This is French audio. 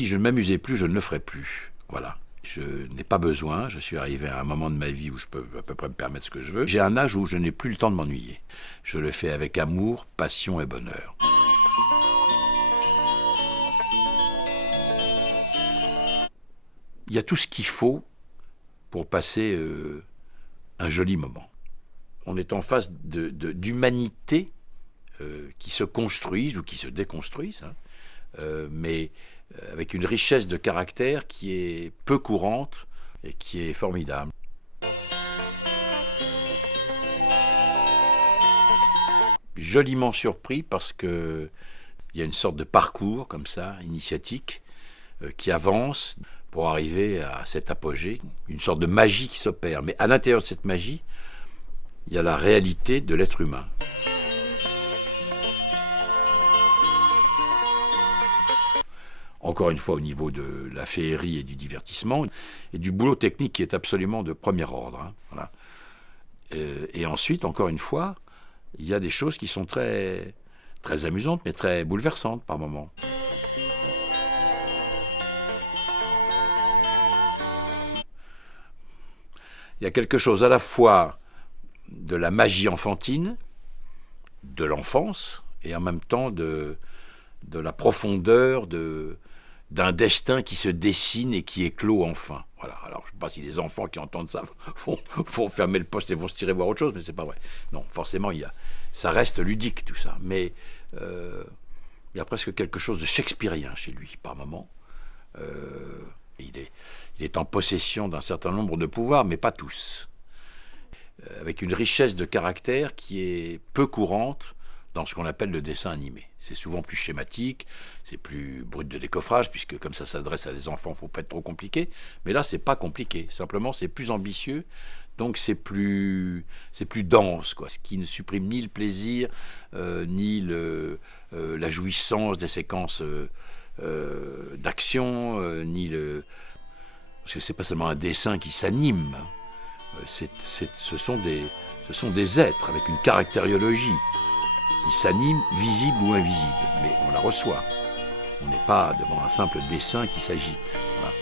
si je ne m'amusais plus, je ne le ferais plus. Voilà. Je n'ai pas besoin, je suis arrivé à un moment de ma vie où je peux à peu près me permettre ce que je veux. J'ai un âge où je n'ai plus le temps de m'ennuyer. Je le fais avec amour, passion et bonheur. Il y a tout ce qu'il faut pour passer un joli moment. On est en face d'humanités qui se construisent ou qui se déconstruisent, mais avec une richesse de caractère qui est peu courante et qui est formidable. Joliment surpris parce qu'il y a une sorte de parcours comme ça, initiatique, qui avance pour arriver à cet apogée, une sorte de magie qui s'opère. Mais à l'intérieur de cette magie, il y a la réalité de l'être humain. Encore une fois au niveau de la féerie et du divertissement, et du boulot technique qui est absolument de premier ordre. Voilà. Et ensuite, encore une fois, il y a des choses qui sont très, très amusantes, mais très bouleversantes par moments. Il y a quelque chose à la fois de la magie enfantine, de l'enfance, et en même temps de la profondeur d'un destin qui se dessine et qui éclot enfin. Voilà. Alors, je ne sais pas si les enfants qui entendent ça vont fermer le poste et vont se tirer voir autre chose, mais c'est pas vrai. Non, forcément, ça reste ludique tout ça. Mais il y a presque quelque chose de shakespearien chez lui, par moments. Il est en possession d'un certain nombre de pouvoirs, mais pas tous. Avec une richesse de caractère qui est peu courante dans ce qu'on appelle le dessin animé. C'est souvent plus schématique, c'est plus brut de décoffrage, puisque comme ça s'adresse à des enfants, il ne faut pas être trop compliqué. Mais là, c'est pas compliqué. Simplement, c'est plus ambitieux, donc c'est plus dense, quoi. Ce qui ne supprime ni le plaisir, ni la jouissance des séquences d'action, parce que c'est pas seulement un dessin qui s'anime. Ce sont des êtres avec une caractériologie qui s'anime, visible ou invisible, mais on la reçoit. On n'est pas devant un simple dessin qui s'agite. Voilà.